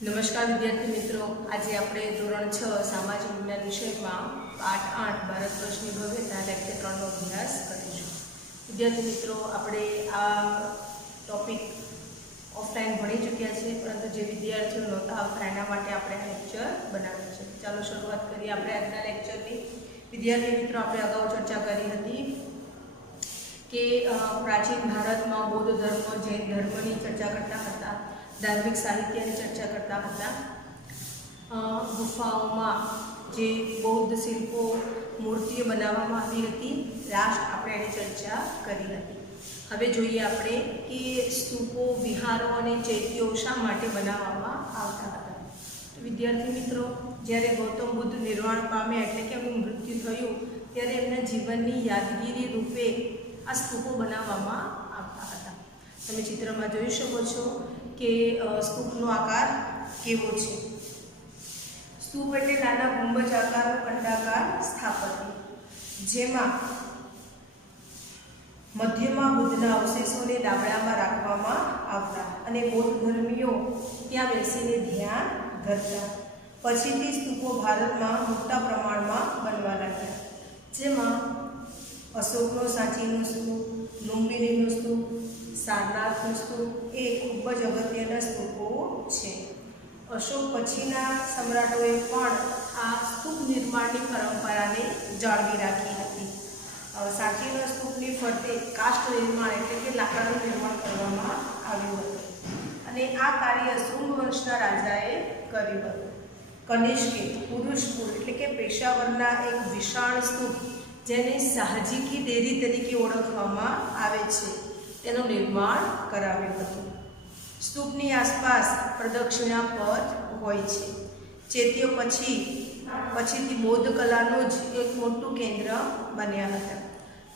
नमस्कार विद्यार्थी मित्रों, आज आप धोरण 6 सामाजिक विज्ञान विषय में पाठ 8 भारत वर्षनी भव्यता लेक्चर 3 नो अभ्यास करीशुं। विद्यार्थी मित्रों, आपणे आ टॉपिक ऑफलाइन भणी चूक्या छे, परंतु जे विद्यार्थीओ नहोता आवता एना माटे आपणे आ लेक्चर बनाव्यो छे। चालो शुरुआत करीए आपणे आजना लेक्चरनी। विद्यार्थी मित्रों, आपणे अगाऊ चर्चा करी हती के प्राचीन भारत में बौद्ध धर्म जैन धर्म की चर्चा करता हता, धार्मिक साहित्य की चर्चा करता हता। गुफाओं में जे बौद्ध शिल्पों मूर्तिओ बनावामां आवी हती, लास्ट आपणे एनी चर्चा करी हती। हवे जोईए आपणे कि स्तूपो, विहारो अने चैत्यो शा माटे बनावामां आवता हता। तो विद्यार्थी मित्रों, ज्यारे गौतम बुद्ध निर्वाण पाम्या एटले के एमनुं मृत्यु थयुं त्यारे एमना जीवननी यादगिरी रूपे आ स्तूपो बनावामां आवता हता। तमे चित्रमां जोई शको छो के स्तूपनो आकार केवो छे। स्तूप एटले नाना गुंबज आकारनो अंडाकार स्थापत्य, जेमां मध्यमां बुद्धना अवशेषोने दाबड़ामां राखवामां आवता अने बौद्ध धर्मीओ त्यां बेसीने ध्यान धरता। पछीथी स्तूपो भारतमां मोटा प्रमाणमां बनवा लाग्या, जेमां अशोकनो सांचीनो स्तूप, लुंबिनीनो स्तूप, सारनाथनो स्तूप ए खूब ज अगत्यना स्तूपो छे। अशोक पछीना सम्राटोए पण आ स्तूप निर्माणनी परंपराने जाळवी राखी हती। सांचीना स्तूपनी फरते काष्ठ निर्माण एटले के लाकडानुं निर्माण करवामां आव्युं हतुं अने आ कार्य शुंग वंशना राजाए कर्युं हतुं। कनिष्के पुरुषपुर एटले के पेशावरना एक विशाळ स्तूप जेने साहजिकी देरी तरीके ओळखवामां आवे छे तेनुं निर्माण कराव्युं हतुं। स्तूपनी आसपास प्रदक्षिणा पथ होय छे। चैत्यो पछीथी बौद्ध कलानुं ज एक मोटुं केंद्र बन्या हता।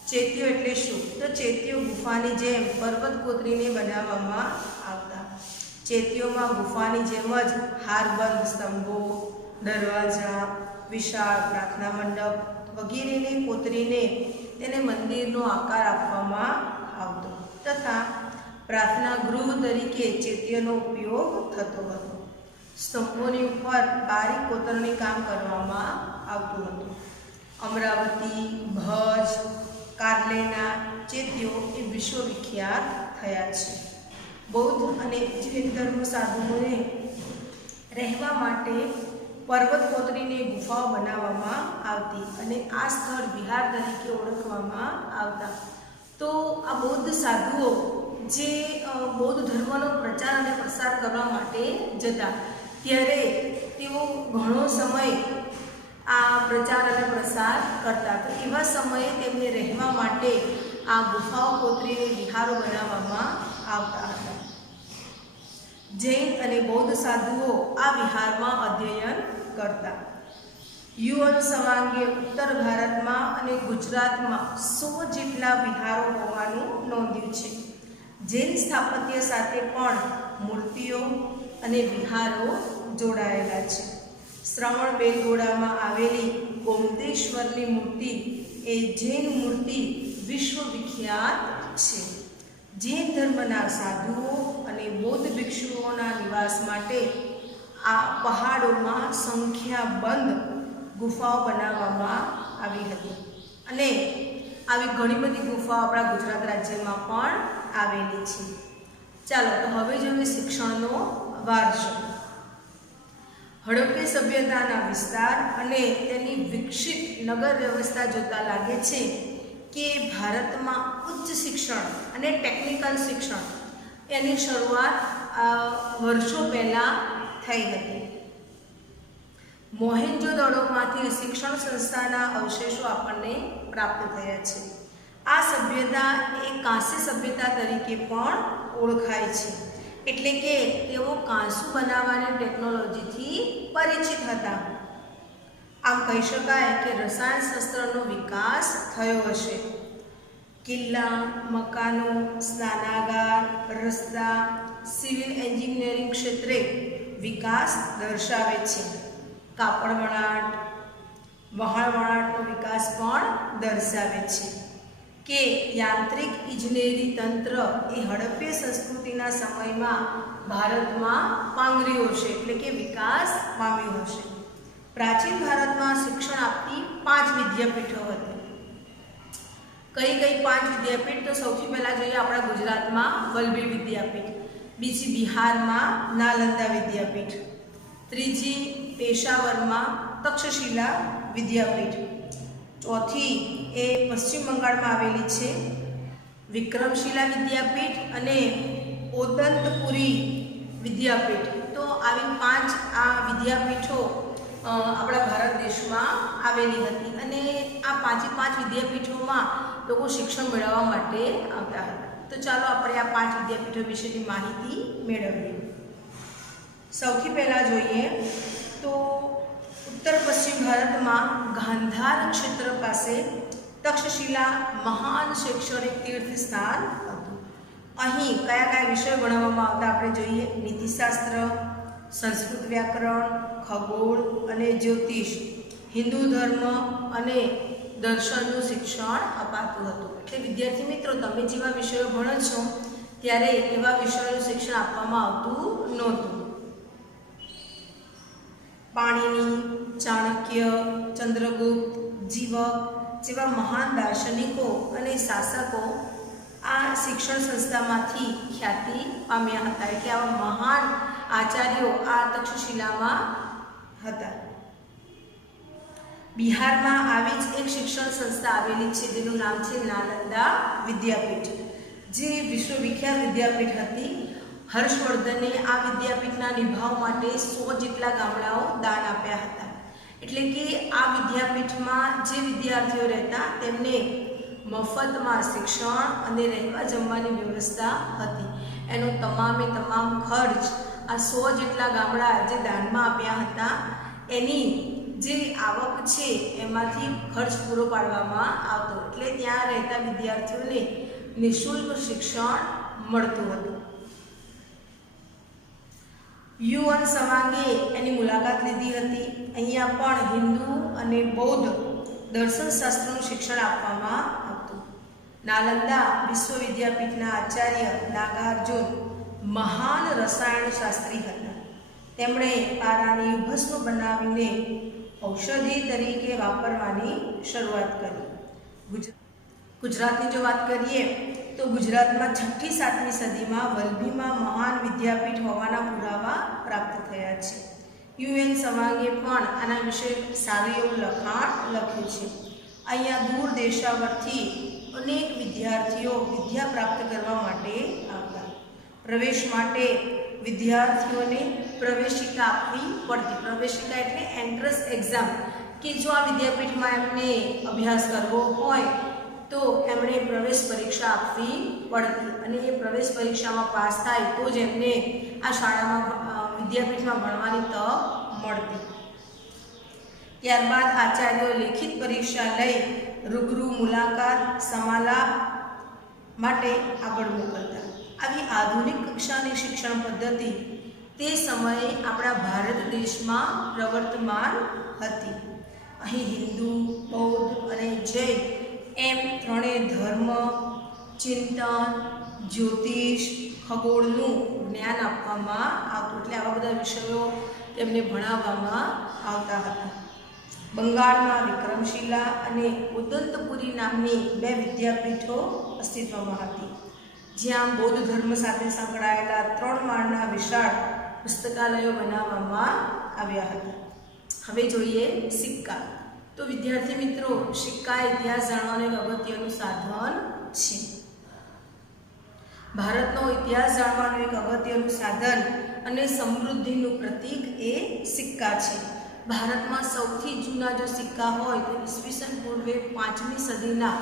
चैत्यो एटले शुं? तो चैत्यो गुफानी जेम पर्वत कोतरीने बनाववामां आवता। चैत्योमां गुफानी जेम ज हारबंद स्तंभो, दरवाजा, विशाळ प्रार्थना मंडप वगैरेने कोतरीने तेने मंदिरनो आकार आपवामां आवतो तथा प्रार्थना गृह तरीके चैत्यनो उपयोग थतो हतो। स्तंभोनी उपर बारीक कोतरणी काम करवामां आवतुं हतुं। अमरावती, भज, कार्लेना चैत्यो ए विश्वविख्यात थया छे। बौद्ध अने जैन धर्म साधुओने रहेवा माटे पर्वत कोतरीने गुफाओ बनाववामां आवती अने आ स्थळ विहार तरीके ओळखवामां आवता। तो आ बौद्ध साधुओ जे बौद्ध धर्मनो प्रचार अने प्रसार करवा माटे जता त्यारे तेओ घणो समय आ प्रचार अने प्रसार करता। तो एवा समये तेमने रहेवा माटे आ गुफाओ कोतरीने विहारो बनाववामां आवता हता। जैन अने बौद्ध साधुओ आ विहारमां अध्ययन करता। युवन समांगे उत्तर भारतमां अने गुजरातमां 100 जेटला विहारो होवानुं नोंध्युं छे। जैन स्थापत्य साथे पण मूर्तिओ अने विहारो जोडायेला छे। श्रवण बेलगोळामां आवेली गोमतेश्वरनी मूर्ति ए जैन मूर्ति विश्वविख्यात छे। जैन धर्मना साधुओ अने बौद्ध भिक्षुओना निवास माटे आ पहाड़ोमां संख्याबंध गुफाओ बनाववामां आवी हती अने आवी घणी बधी गुफाओ आपणा गुजरात राज्यमां पण आवेली छे। चालो तो हवे जोईए शिक्षणनो वारसो। हड़प्पा सभ्यताना विस्तार अने तेनी विकसित नगर व्यवस्था जोता लागे छे के भारतमां उच्च शिक्षण अने टेक्निकल शिक्षण एनी शरूआत वर्षों पहला थई हती। मोहेंजोदड़ोमांथी शिक्षण संस्थाना अवशेषो आपणे प्राप्त थया छे। आ सभ्यता एक कांस्य सभ्यता तरीके पण ओळखाय छे, एटले के तेओ कांसु बनाववानी टेक्नोलॉजीथी परिचित हता। आम कही शकाय के रसायण शास्त्रनो विकास थयो हशे। किल्ला, मकानो, स्नानागार, रस्ता, सिविल एंजीनियरिंग क्षेत्रे विकास दर्शावे छे। कापड़ वणाट, वहाण वणाटनो विकास पण दर्शावे छे। કે યાંત્રિક ઇજનેરી તંત્ર એ હડપ્પીય સંસ્કૃતિના સમયમાં ભારતમાં પાંગર્યું હશે, એટલે કે વિકાસ પામ્યું હશે. પ્રાચીન ભારતમાં શિક્ષણ આપતી 5 વિદ્યાપીઠો હતી. કઈ 5 વિદ્યાપીઠ? તો સૌથી પહેલા જોઈએ આપણા ગુજરાતમાં વલ્લભી વિદ્યાપીઠ, બીજી બિહારમાં નાલંદા વિદ્યાપીઠ, ત્રીજી પેશાવરમાં તક્ષશિલા વિદ્યાપીઠ, ચોથી એ પશ્ચિમ બંગાળમાં આવેલી છે વિક્રમશિલા વિદ્યાપીઠ અને ઓદંતપુરી વિદ્યાપીઠ. તો આવી 5 આ વિદ્યાપીઠો આપણા ભારત દેશમાં આવેલી હતી અને આ 5 વિદ્યાપીઠોમાં લોકો શિક્ષણ મેળવવા માટે આવતા હતા. તો ચાલો આપણે આ 5 વિદ્યાપીઠો વિશેની માહિતી મેળવીએ. સૌથી પહેલાં જોઈએ તો ઉત્તર પશ્ચિમ ભારતમાં ગાંધાર ક્ષેત્ર પાસે તક્ષશિલા મહાન શૈક્ષણિક તીર્થ સ્થાન હતું. અહીં કયા વિષયો ભણાવવામાં આવતા આપણે જોઈએ. નીતિશાસ્ત્ર, સંસ્કૃત વ્યાકરણ, ખગોળ અને જ્યોતિષ, હિન્દુ ધર્મ અને દર્શનનું શિક્ષણ અપાતું હતું. એટલે વિદ્યાર્થી મિત્રો, તમે જેવા વિષયો ભણો છો ત્યારે એવા વિષયોનું શિક્ષણ આપવામાં આવતું નહોતું. પાણિની, ચાણક્ય, ચંદ્રગુપ્ત, જીવક જેવા મહાન દાર્શનિકો અને શાસકો આ શિક્ષણ સંસ્થામાંથી ખ્યાતિ પામ્યા હતા. એટલે આવા મહાન આચાર્યો આ તક્ષશિલામાં હતા. બિહારમાં આવી જ એક શિક્ષણ સંસ્થા આવેલી છે જેનું નામ છે નાલંદા વિદ્યાપીઠ, જે વિશ્વવિખ્યાત વિદ્યાપીઠ હતી. હર્ષવર્ધને આ વિદ્યાપીઠના નિભાવ માટે 100 જેટલા ગામડાઓ દાન આપ્યા હતા. એટલે કે આ વિદ્યાપીઠમાં જે વિદ્યાર્થીઓ રહેતા તેમને મફતમાં શિક્ષણ અને રહેવા જમવાની વ્યવસ્થા હતી. એનો તમામ ખર્ચ આ 100 જેટલા ગામડા જે દાનમાં આપ્યા હતા એની જે આવક છે એમાંથી ખર્ચ પૂરો પાડવામાં આવતો. એટલે ત્યાં રહેતા વિદ્યાર્થીઓને નિઃશુલ્ક શિક્ષણ મળતું હતું. યુએન સમાંગે એની મુલાકાત લીધી હતી. અહીંયા પણ હિન્દુ અને બૌદ્ધ દર્શનશાસ્ત્રનું શિક્ષણ આપવામાં આવતું. નાલંદા વિશ્વવિદ્યાપીઠના આચાર્ય નાગાર્જુન મહાન રસાયણશાસ્ત્રી હતા. તેમણે પારાની ભસ્મ બનાવીને ઔષધિ તરીકે વાપરવાની શરૂઆત કરી. ગુજરાતની જો વાત કરીએ તો ગુજરાતમાં 6ઠી 7મી સદીમાં વલ્લભીમાં મહાન વિદ્યાપીઠ હોવાના પુરાવા પ્રાપ્ત થયા છે. યુએન સમાંગે પણ આના વિશે સારું એવું લખાણ લખ્યું છે. અહીંયા દૂર દેશાવરથી અનેક વિદ્યાર્થીઓ વિદ્યા પ્રાપ્ત કરવા માટે આવતા. પ્રવેશ માટે વિદ્યાર્થીઓને પ્રવેશિકા આપવી પડતી. પ્રવેશિકા એટલે એન્ટ્રન્સ એક્ઝામ, કે જો આ વિદ્યાપીઠમાં એમને અભ્યાસ કરવો હોય તો એમણે પ્રવેશ પરીક્ષા આપવી પડતી અને એ પ્રવેશ પરીક્ષામાં પાસ થાય તો જ એમને આ શાળામાં વિદ્યાપીઠમાં ભણવાની તક મળતી. ત્યારબાદ આચાર્યો લેખિત પરીક્ષા લઈ રૂબરૂ મુલાકાત સમાલાપ માટે આગળ મોકલતા. આવી આધુનિક કક્ષાની શિક્ષણ પદ્ધતિ તે સમયે આપણા ભારત દેશમાં પ્રવર્તમાન હતી. અહીં હિન્દુ, બૌદ્ધ અને જૈન એમ 3 ધર્મ, ચિંતન, જ્યોતિષ, ખગોળનું જ્ઞાન આપવામાં આવતું. એટલે આવા બધા વિષયો તેમને ભણાવવામાં આવતા હતા. બંગાળમાં વિક્રમશિલા અને ઉદંતપુરી નામની 2 વિદ્યાપીઠો અસ્તિત્વમાં હતી, જ્યાં બૌદ્ધ ધર્મ સાથે સંકળાયેલા 3 માળના વિશાળ પુસ્તકાલયો બનાવવામાં આવ્યા હતા. હવે જોઈએ સિક્કા. તો વિદ્યાર્થી મિત્રો, સિક્કા ઇતિહાસ જાણવાનું એક અગત્યનું સાધન છે. ભારતનો ઇતિહાસ જાણવાનું એક અગત્યનું સાધન અને સમૃદ્ધિનું પ્રતીક એ સિક્કા છે. ભારતમાં સૌથી જૂના જો સિક્કા હોય તો ઈસવીસન પૂર્વે 5મી સદીના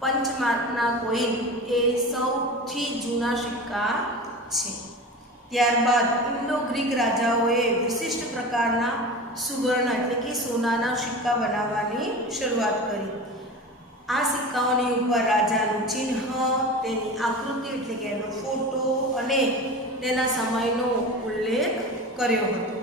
પંચમાર્કના કોઈન એ સૌથી જૂના સિક્કા છે. ત્યારબાદ ઇન્ડો ગ્રીક રાજાઓએ વિશિષ્ટ પ્રકારના સુવર્ણ એટલે કે સોનાના સિક્કા બનાવવાની શરૂઆત કરી. આ સિક્કાઓની ઉપર રાજાનું ચિહ્ન, તેની આકૃતિ એટલે કે એનો ફોટો અને તેના સમયનો ઉલ્લેખ કર્યો હતો.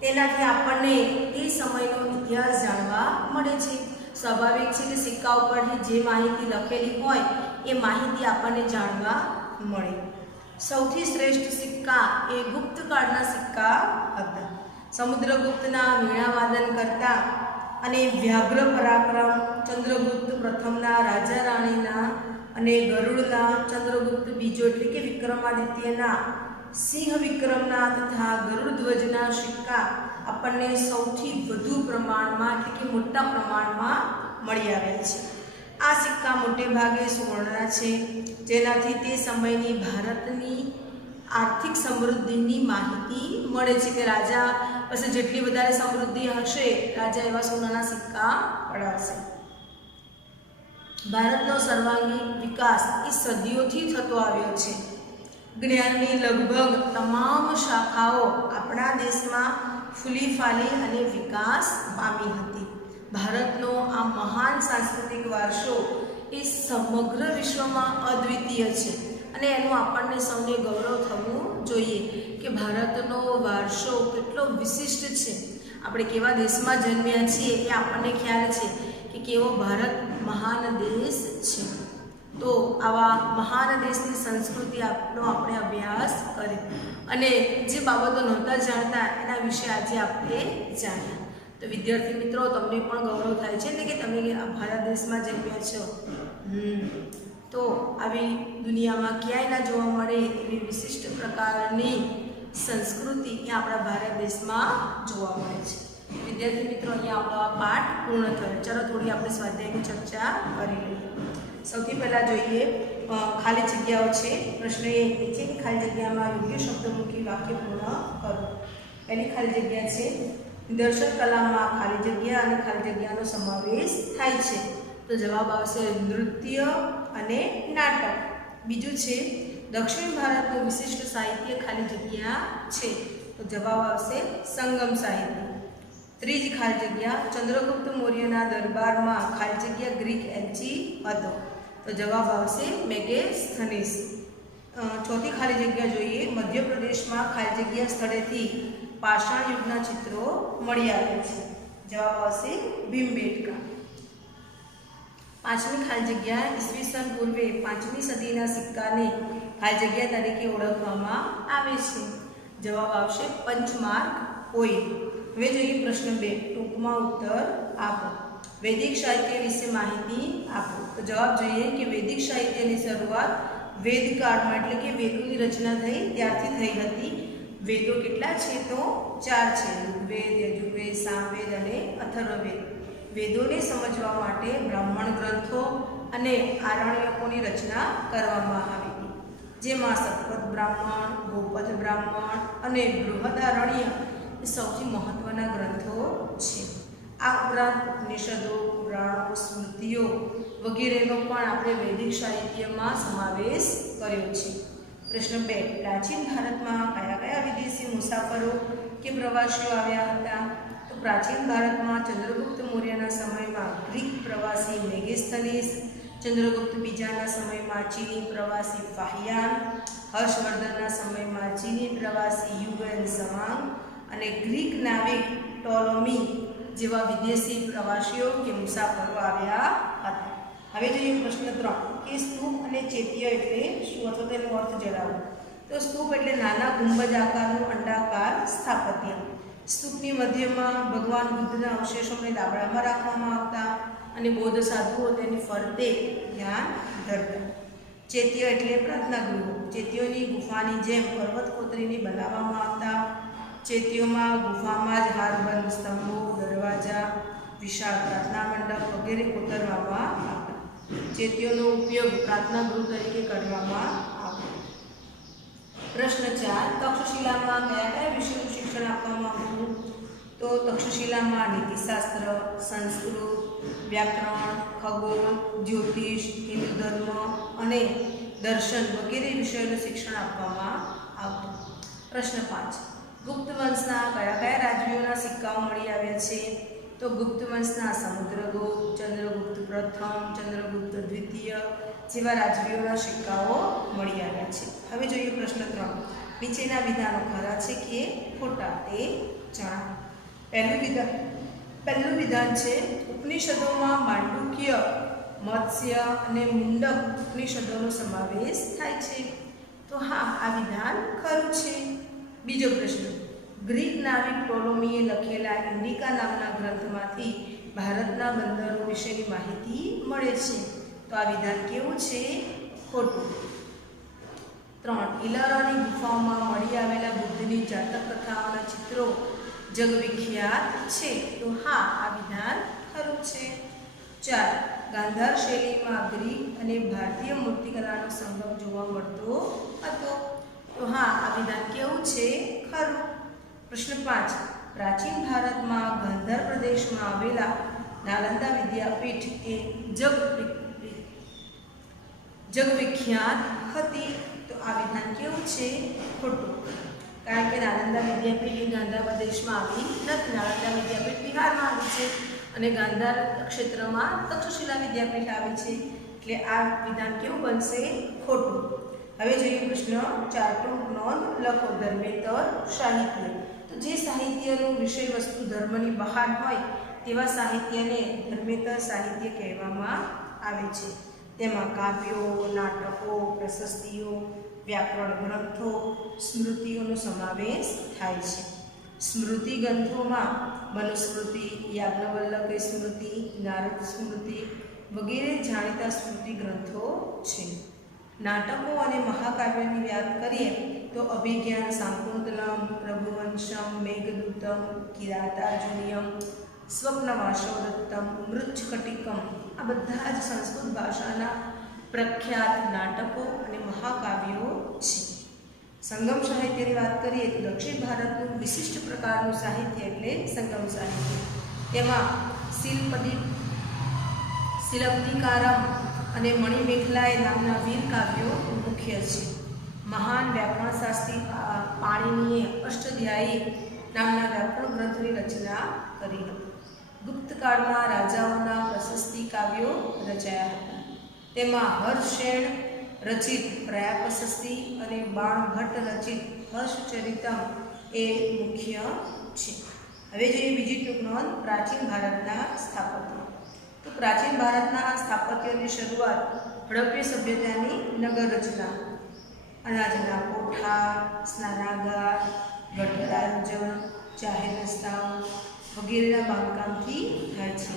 તેનાથી આપણને તે સમયનો ઇતિહાસ જાણવા મળે છે. સ્વાભાવિક છે કે સિક્કા ઉપરથી જે માહિતી લખેલી હોય એ માહિતી આપણને જાણવા મળે. સૌથી શ્રેષ્ઠ સિક્કા એ ગુપ્તકાળના સિક્કા હતા. સમુદ્રગુપ્તના વીણાવાદન કરતા અને વ્યાઘ્ર પરાક્રમ ચંદ્રગુપ્ત પ્રથમના રાજા રાણીના અને ગરુડના ચંદ્રગુપ્ત બીજો એટલે કે વિક્રમાદિત્યના સિંહ વિક્રમના તથા ગરુડ ધ્વજના સિક્કા આપણને સૌથી વધુ પ્રમાણમાં એટલે કે મોટા પ્રમાણમાં મળી આવ્યા છે. આ સિક્કા મોટે ભાગે સુવર્ણના છે, જેનાથી તે સમયની ભારતની આર્થિક સમૃદ્ધિની માહિતી મળે છે કે રાજા પાસે જેટલી વધારે સમૃદ્ધિ હશે રાજા એવા સોનાના સિક્કા પડાવશે. ભારતનો સર્વાંગી વિકાસ એ સદીઓથી થતો આવ્યો છે. જ્ઞાનની લગભગ તમામ શાખાઓ આપણા દેશમાં ફૂલી ફાલી અને વિકાસ પામી હતી. ભારતનો આ મહાન સાંસ્કૃતિક વારસો એ સમગ્ર વિશ્વમાં અદ્વિતીય છે અને એનું આપણને સૌને ગૌરવ થવું જોઈએ કે ભારતનો વારસો કેટલો વિશિષ્ટ છે. આપણે કેવા દેશમાં જન્મ્યા છીએ એ આપણને ખ્યાલ છે કે કેવો ભારત મહાન દેશ છે. તો આવા મહાન દેશની સંસ્કૃતિ આપણે અભ્યાસ કર્યો અને જે બાબતો નહોતા જાણતા એના વિશે આજે આપણે જાણ્યા. તો વિદ્યાર્થી મિત્રો, તમને પણ ગૌરવ થાય છે ને કે તમે ભારત દેશમાં જન્મ્યા છો. તો આવી દુનિયામાં ક્યાંય ના જોવા મળે એવી વિશિષ્ટ પ્રકારની સંસ્કૃતિ એ આપણા ભારત દેશમાં જોવા મળે છે. વિદ્યાર્થી મિત્રો, અહીંયા આપણો આ પાઠ પૂર્ણ થયો. ચાલો થોડી આપણે સ્વાધ્યાયની ચર્ચા કરી લઈએ. સૌથી પહેલાં જોઈએ ખાલી જગ્યાઓ છે. પ્રશ્ન 1, નીચેની ખાલી જગ્યામાં યોગ્ય શબ્દ મૂકી વાક્ય પૂર્ણ કરો. પહેલી ખાલી જગ્યા છે નિદર્શન કલામાં ખાલી જગ્યા અને ખાલી જગ્યાનો સમાવેશ થાય છે. તો જવાબ આવશે નૃત્ય અને નાટક. બીજું છે દક્ષિણ ભારતનું વિશિષ્ટ સાહિત્ય ખાલી જગ્યા છે. તો જવાબ આવશે સંગમ સાહિત્ય. ત્રીજી ખાલી જગ્યા ચંદ્રગુપ્ત મૌર્યના દરબારમાં ખાલી જગ્યા ગ્રીક એલચી હતો. તો જવાબ આવશે મેગેસ્થનીસ. ચોથી ખાલી જગ્યા જોઈએ મધ્યપ્રદેશમાં ખાલી જગ્યા સ્થળેથી પાષાણ યુગના ચિત્રો મળી આવ્યા છે. જવાબ આવશે ભીમબેટકા. પાંચમી ખાલી જગ્યા ઈસવીસન પૂર્વે 5મી સદીના સિક્કાને ખાલી જગ્યા તરીકે ઓળખવામાં આવે છે. જવાબ આવશે પંચમાર્ક હોય. હવે જોઈએ પ્રશ્ન 2, ટૂંકમાં ઉત્તર આપો. વૈદિક સાહિત્ય વિશે માહિતી આપો. તો જવાબ જોઈએ કે વૈદિક સાહિત્યની શરૂઆત વેદકાળમાં એટલે કે વેદોની રચના થઈ ત્યારથી થઈ હતી. વેદો કેટલા છે? તો 4 છે. ઋગ્વેદ, યજુર્વેદ, સામવેદ અને અથર્વવેદ. વેદોને સમજવા માટે બ્રાહ્મણ ગ્રંથો અને આરણ્યકોની રચના કરવામાં આવી હતી, જેમાં શતપથ બ્રાહ્મણ, ગોપથ બ્રાહ્મણ અને બૃહદારણ્ય એ સૌથી મહત્વના ગ્રંથો છે. આ ઉપરાંત ઉપનિષદો, પુરાણો, સ્મૃતિઓ વગેરેનો પણ આપણે વૈદિક સાહિત્યમાં સમાવેશ કર્યો છે. પ્રશ્ન 2, પ્રાચીન ભારતમાં કયા કયા વિદેશી મુસાફરો કે પ્રવાસીઓ આવ્યા હતા? તો પ્રાચીન ભારતમાં ચંદ્રગુપ્ત મૌર્યના સમયમાં ગ્રીક પ્રવાસી મેગેસ્થનીસ, ચંદ્રગુપ્ત બીજાના સમયમાં ચીની પ્રવાસી ફાહિયાન, હર્ષવર્ધનના સમયમાં ચીની પ્રવાસી યુએન સવાંગ અને ગ્રીક નાવિક ટોલોમી જેવા વિદેશી પ્રવાસીઓ કે મુસાફરો આવ્યા હતા. હવે જોઈએ પ્રશ્ન 3 કે સ્તૂપ અને ચૈત્ય એટલે શું અથવા તેનો અર્થ જણાવો. તો સ્તૂપ એટલે નાના ગુંબજ આકારનું અંડાકાર સ્થાપત્ય. સ્તૂપની મધ્યમાં ભગવાન બુદ્ધના અવશેષોને દાબડામાં રાખવામાં આવતા અને બૌદ્ધ સાધુઓ તેની ફરતે ધ્યાન ધરતા. ચૈત્ય એટલે પ્રાર્થના ગૃહો. ચૈત્યોની ગુફાની જેમ પર્વત કોતરીને બનાવવામાં આવતા. ચૈત્યોમાં ગુફામાં જ હારબંધ સ્તંભો, દરવાજા, વિશાળ પ્રાર્થના મંડપ વગેરે કોતરવામાં આવતા. ચૈત્યોનો ઉપયોગ પ્રાર્થના ગૃહ તરીકે કરવામાં આવતો. પ્રશ્ન 4, તક્ષશિલામાં કયા કયા વિષયોનું શિક્ષણ આપવામાં આવતું? તો તક્ષશિલામાં નીતિશાસ્ત્ર, સંસ્કૃત, વ્યાકરણ, ખગોળ, જ્યોતિષ, હિન્દુ ધર્મ અને દર્શન વગેરે વિષયોનું શિક્ષણ આપવામાં આવતું. પ્રશ્ન 5, ગુપ્ત વંશના કયા કયા રાજવીઓના સિક્કાઓ મળી આવ્યા છે? તો ગુપ્ત વંશના સમુદ્રગુપ્ત, ચંદ્રગુપ્ત પ્રથમ, ચંદ્રગુપ્ત દ્વિતીય જેવા રાજવીઓના સિક્કાઓ મળી આવ્યા છે. હવે જોઈએ પ્રશ્ન 3, નીચેના વિધાનો ખરા છે કે ખોટા તે જણાવો. પહેલું વિધાન છે ઉપનિષદોમાં માંડુક્ય, મત્સ્ય અને મુંડક ઉપનિષદોનો સમાવેશ થાય છે. તો હા, આ વિધાન ખરું છે. બીજો પ્રશ્ન, ગ્રીક નાવિક ટોલોમીએ લખેલા ઇન્ડિકા નામના ગ્રંથમાંથી ભારતના બંદરો વિશેની માહિતી મળે છે. તો આ વિધાન કેવું છે? ખોટું. 3. ઇલોરાની ગુફાઓમાં મળી આવેલા બુદ્ધની જાતક કથાઓના ચિત્રો જગવિખ્યાત છે. તો હા, આ વિધાન ખરું છે. 4. ગાંધાર શૈલીમાં ગ્રીક અને ભારતીય મૂર્તિકલાનો સંગમ જોવા મળતો હતો. તો હા, આ વિધાન કેવું છે? ખરું. પ્રશ્ન 5. પ્રાચીન ભારતમાં ગાંધાર પ્રદેશમાં આવેલા નાલંદા વિદ્યાપીઠ એ જગવિખ્યાત હતી. તો આ વિધાન કેવું છે? ખોટું. કારણ કે નાલંદા વિદ્યાપીઠ એ ગાંધાર પ્રદેશમાં આવી નથી. નાલંદા વિદ્યાપીઠ બિહારમાં આવી છે અને ગાંધાર ક્ષેત્રમાં તક્ષશિલા વિદ્યાપીઠ આવી છે. એટલે આ વિધાન કેવું બનશે? ખોટું. હવે જોઈએ પ્રશ્ન 4. નોંધ લખો. ધર્મેતર સાહિત્ય. તો જે સાહિત્યનું વિષય વસ્તુ ધર્મની બહાર હોય તેવા સાહિત્યને ધર્મેતર સાહિત્ય કહેવામાં આવે છે. તેમાં કાવ્યો, નાટકો, પ્રશસ્તિઓ, વ્યાકરણ ગ્રંથો, સ્મૃતિઓનો સમાવેશ થાય છે. સ્મૃતિ ગ્રંથોમાં મનુસ્મૃતિ, યાજ્ઞવલ્ક્ય સ્મૃતિ, નારદ સ્મૃતિ વગેરે જાણીતા સ્મૃતિ ગ્રંથો છે. નાટકો અને મહાકાવ્યની વાત કરીએ તો અભિજ્ઞાન શાકુંતલમ, રઘુવંશમ, મેઘદૂતમ, કિરાતાર્જુનીયમ, સ્વપ્નવાસવદત્તમ, મૃચ્છકટિકમ આ બધા જ સંસ્કૃત ભાષાના પ્રખ્યાત નાટકો અને મહાકાવ્યો છે. સંગમ સાહિત્યની વાત કરીએ તો દક્ષિણ ભારતનું વિશિષ્ટ પ્રકારનું સાહિત્ય એટલે સંગમ સાહિત્ય. તેમાં શિલપ્તિકારમ અને મણિમેખલાય નામના વીર કાવ્યો મુખ્ય છે. મહાન વ્યાકરણશાસ્ત્રી પાણિનીએ અષ્ટધ્યાયી નામના વ્યાકરણ ગ્રંથની રચના કરી હતી. ગુપ્તકાળમાં રાજાઓના પ્રશસ્તિ કાવ્યો રચાયા હતા. તેમાં હર્ષસેન રચિત પ્રયાગ પ્રશસ્તિ અને બાણભટ્ટ રચિત હર્ષચરિતમ એ મુખ્ય છે. હવે જોઈએ બીજી ટૂંક નોંધ. પ્રાચીન ભારતના સ્થાપત્ય. તો પ્રાચીન ભારતના સ્થાપત્યની શરૂઆત હડપ્પા સભ્યતાની નગર રચના, અનાજના કોઠા, સ્નાનાગાર, ગટર આયોજન, જાહેર રસ્તાઓ વગેરેના બાંધકામથી થાય છે.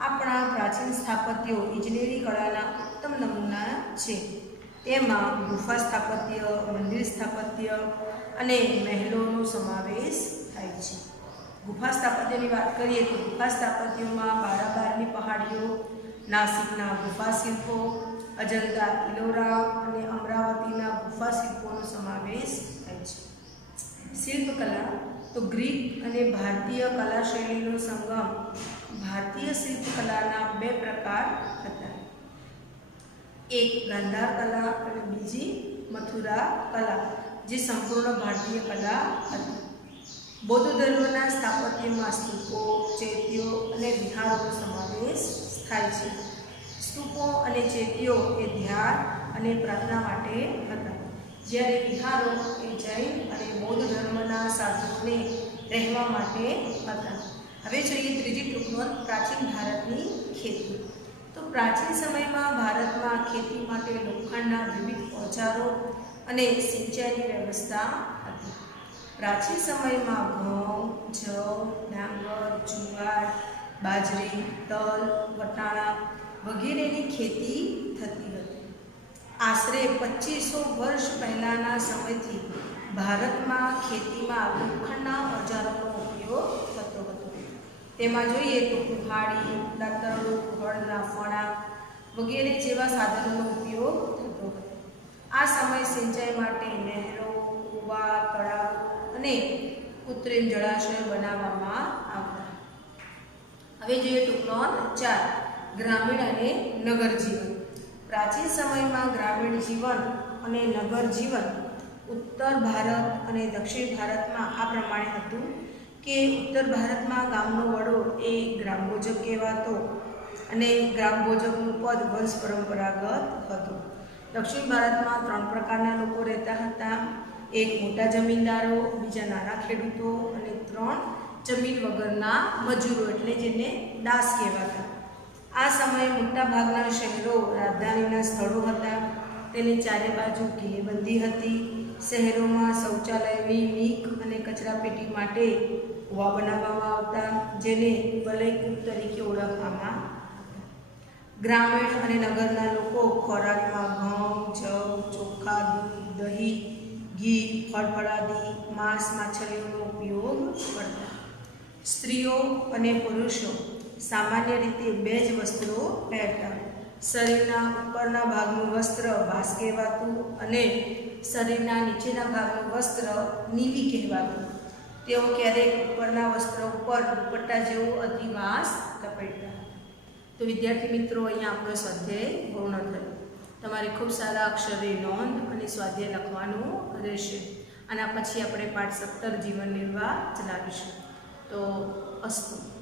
આપણા પ્રાચીન સ્થાપત્યો ઇજનેરી કળાના ઉત્તમ નમૂના છે. તેમાં ગુફા સ્થાપત્ય, મંદિર સ્થાપત્ય અને મહેલોનો સમાવેશ થાય છે. ગુફા સ્થાપત્યની વાત કરીએ તો ગુફા સ્થાપત્યોમાં બારાબારની પહાડીઓ, નાસિકના ગુફા શિલ્પો, અજંતા, ઇલોરા અને અમરાવતીના ગુફા શિલ્પોનો સમાવેશ થાય છે. શિલ્પકલા તો ગ્રીક અને ભારતીય કલા શૈલીનો સંગમ. ભારતીય શિલ્પકલાના બે પ્રકાર હતા. એક ગાંધાર કલા અને બીજી મથુરા કલા, જે સંપૂર્ણ ભારતીય કલા હતી. બૌદ્ધ ધર્મના સ્થાપત્યમાં સ્તૂપો, ચૈત્યો અને વિહારોનો સમાવેશ થાય છે. સ્તૂપો અને ચૈત્યો એ ધ્યાન અને પ્રાર્થના માટે હતા, જ્યારે વિહારો એ જૈન અને બૌદ્ધ ધર્મના સાધુઓને રહેવા માટે હતા. હવે જોઈએ ત્રીજી ટૂંક નોંધ. પ્રાચીન ભારતની ખેતી. તો પ્રાચીન સમયમાં ભારતમાં ખેતી માટે લોખંડના વિવિધ ઓજારો અને સિંચાઈની વ્યવસ્થા હતી. પ્રાચીન સમયમાં ઘઉં, જવ, ડાંગર, જુવાર, બાજરી, તલ, વટાણા વગેરેની ખેતી થતી હતી. આશરે 2500 વર્ષ પહેલાંના સમયથી ભારતમાં ખેતીમાં લોખંડના ઓજારોનો ઉપયોગ થતો હતો. તેમાં જોઈએ તો કુહાડી, દાતરડું, હળના ફણા વગેરે જેવા સાધનોનો ઉપયોગ થતો હતો. આ સમય સિંચાઈ માટે નહેરો, કૂવા, તળાવ અને કૃત્રિમ જળાશયો બનાવવામાં આવતા. હવે જોઈએ ટૂંક નોંધ 4. ગ્રામીણ અને નગર જીવન. પ્રાચીન સમયમાં ગ્રામીણ જીવન અને નગર જીવન ઉત્તર ભારત અને દક્ષિણ ભારતમાં આ પ્રમાણે હતું કે ઉત્તર ભારતમાં ગામનો વડો એ ગ્રામભોજક કહેવાતો અને ગ્રામભોજકનું પદ વંશ પરંપરાગત હતું. દક્ષિણ ભારતમાં 3 પ્રકારના લોકો રહેતા હતા. એક મોટા જમીનદારો, બીજા નાના ખેડૂતો અને 3 જમીન વગર નગરના મજૂરો એટલે જેને દાસ કહેવાતા. આ સમયે મોટાભાગના શહેરો રાજધાનીના સ્થળો હતા. તેની ચારે બાજુ કિલ્લેબંધી હતી. શહેરોમાં શૌચાલયની મીક અને કચરાપેટી માટે કૂવા બનાવવામાં આવતા, જેને વલયકૂપ તરીકે ઓળખવામાં આવતા. ગ્રામીણ અને નગરના લોકો ખોરાકમાં ઘઉં, જવ, ચોખા, દૂધ, દહીં, ઘી, ફળફળાદી, માંસ, માછલીઓનો ઉપયોગ કરતા. સ્ત્રીઓ અને પુરુષો સામાન્ય રીતે બે જ વસ્ત્રો પહેરતા. શરીરના ઉપરના ભાગનું વસ્ત્ર ભાસ કહેવાતું અને શરીરના નીચેના ભાગનું વસ્ત્ર નીવી કહેવાતું. તેઓ ક્યારેક ઉપરના વસ્ત્ર ઉપર દુપટ્ટા જેવો અધિવાસ લપેટતા. તો વિદ્યાર્થી મિત્રો, અહીંયા આપણો સ્વાધ્યાય પૂર્ણ થયો. તમારે ખૂબ સારા અક્ષરે નોંધ અને સ્વાધ્યાય લખવાનું રહેશે. આના પછી આપણે પાઠ 17 જીવન નિર્વાહ ચલાવીશું. તો અસ્તુ.